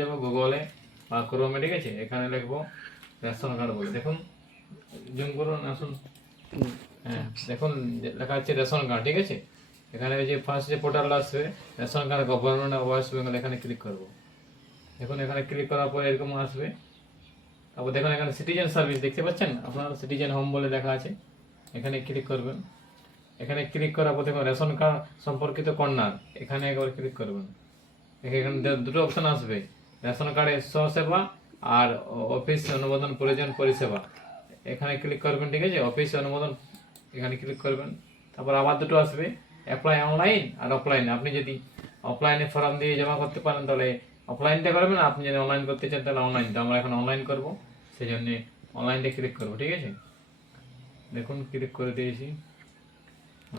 যাব গুগলে বা ক্রোমে, ঠিক আছে, এখানে লিখবো রেশন কার্ড বলে, দেখুন জুম করুন, আসুন, হ্যাঁ দেখুন লেখা আছে রেশন কার্ড, ঠিক আছে। এখানে ওই যে ফার্স্ট যে পোর্টাল আসবে ration card government of West Bengal, এখানে ক্লিক করব। দেখুন এখানে ক্লিক করার পর এরকম আসবে। তারপর দেখুন এখানে সিটিজেন সার্ভিস দেখতে পাচ্ছেন আপনারা, সিটিজেন হোম বলে লেখা আছে, এখানে ক্লিক করবেন। এখানে ক্লিক করার পর দেখুন রেশন কার্ড সম্পর্কিত কর্নার, এখানে একবার ক্লিক করবেন। এখানে দুটো অপশন আসবে, রেশন কার্ডের সেবা আর অফিস অনুমোদন প্রয়োজন পরিষেবা, এখানে ক্লিক করবেন, ঠিক আছে। অফিস অনুমোদন এখানে ক্লিক করবেন। তারপর আবার দুটো আসবে, অ্যাপ্লাই অনলাইন আর অফলাইন। আপনি যদি অফলাইনে ফর্ম দিয়ে জমা করতে পারেন তাহলে অফলাইনটা করবেন, আপনি যদি অনলাইন করতে চান তাহলে অনলাইন। তো আমরা এখন অনলাইন করবো, সেই জন্য অনলাইনটা ক্লিক করবো, ঠিক আছে। দেখুন ক্লিক করে দিয়েছি।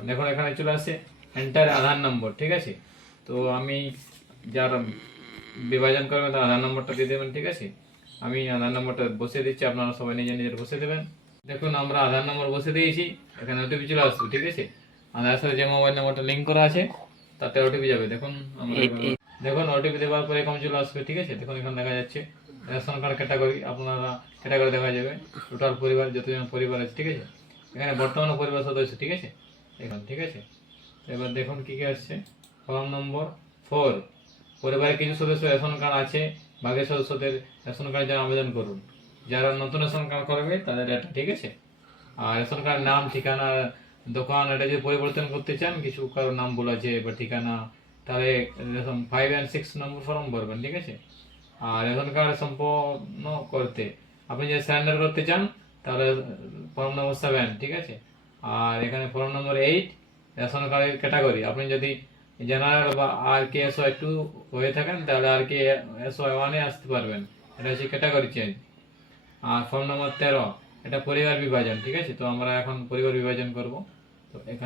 দেখুন এখানে চলে আসে এন্টার আধার নম্বর, ঠিক আছে। তো আমি যার বিভাজন করবেন তার আধার নম্বরটা দিয়ে দেবেন, ঠিক আছে। আমি আধার নম্বরটা বসিয়ে দিচ্ছি, আপনারা সবাই নিজের নিজের বসে দেবেন। দেখুন আমরা আধার নম্বর বসে দিয়েছি, এখানে ওটিপি চলে আসবে, ঠিক আছে। আধার সাথে যে মোবাইল নম্বরটা লিঙ্ক করা আছে তাতে ওটিপি যাবে। দেখুন আমরা দেখুন ওটিপি দেওয়ার পরে এরকম চলে আসবে, ঠিক আছে। দেখুন এখানে দেখা যাচ্ছে রেশন কার্ড ক্যাটাগরি, আপনারা ক্যাটাগরি দেখা যাবে টোটাল পরিবার, যতজন পরিবার আছে, ঠিক আছে। এখানে বর্তমানে পরিবার সদস্য, ঠিক আছে, এখন ঠিক আছে। এবার দেখুন কি কি আসছে, ফর্ম নম্বর 4, পরিবারের কিছু সদস্য রেশন কার্ড আছে, বাকি সদস্যদের রেশন কার্ডের জন্য আবেদন করুন। যারা নতুন রেশন কার্ড করবে তাদের এটা, ঠিক আছে। আর রেশন কার্ড নাম, ঠিকানা, দোকান এটা যদি পরিবর্তন করতে চান, কিছু কারোর নাম ভুল আছে বা ঠিকানা, তাহলে রেশন 5 and 6 নম্বর ফর্ম ভরবেন, ঠিক আছে। আর রেশন কার্ড সম্পন্ন করতে আপনি যদি সারেন্ডার করতে চান তাহলে ফর্ম নম্বর 7, ঠিক আছে। আর এখানে ফর্ম নম্বর 8, রেশন কার্ডের ক্যাটাগরি, আপনি যদি জেনারেল বা আর কে এস ওয়াই 2 হয়ে থাকেন তাহলে আর কে এস ওয়াই 1-এ আসতে পারবেন, এটা হচ্ছে ক্যাটাগরি চেঞ্জ। আর ফর্ম নম্বর 13, এটা পরিবার বিভাজন, ঠিক আছে। তো আমরা এখন পরিবার বিভাজন করব। তো এখানে